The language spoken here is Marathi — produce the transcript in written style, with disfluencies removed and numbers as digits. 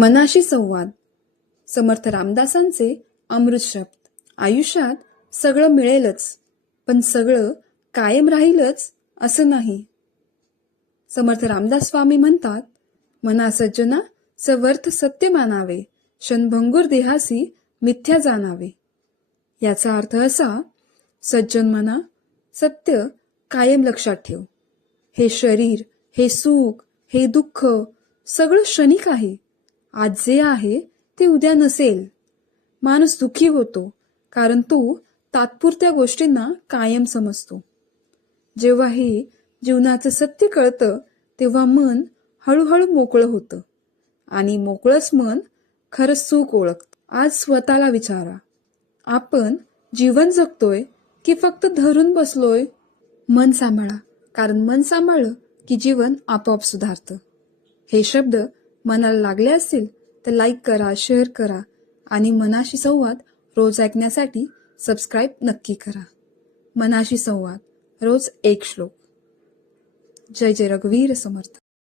मनाशी संवाद. समर्थ रामदासांचे अमृत शब्द. आयुष्यात सगळं मिळेलच, पण सगळं कायम राहीलच असं नाही. समर्थ रामदास स्वामी म्हणतात, मना सज्जना सवर्थ सत्य मानावे, क्षणभंगुर देहासी मिथ्या जाणावे. याचा अर्थ असा, सज्जन मना, सत्य कायम लक्षात ठेव. हे शरीर, हे सुख, हे दुःख सगळं क्षणिक आहे. आज जे आहे ते उद्या नसेल. माणूस दुःखी होतो कारण तो तात्पुरत्या गोष्टींना कायम समजतो. जेव्हा हे जीवनाचं सत्य कळतं तेव्हा मन हळूहळू मोकळं होतं आणि मोकळंच मन खरंच सुख ओळखतं. आज स्वतःला विचारा, आपण जीवन जगतोय की फक्त धरून बसलोय? मन सांभाळा, कारण मन सांभाळलं की जीवन आपोआप सुधारतं. हे शब्द मनाला लागले असतील तर लाईक करा, शेअर करा आणि मनाशी संवाद रोज ऐकण्यासाठी सबस्क्राईब नक्की करा. मनाशी संवाद, रोज एक श्लोक. जय जय रघुवीर समर्थ.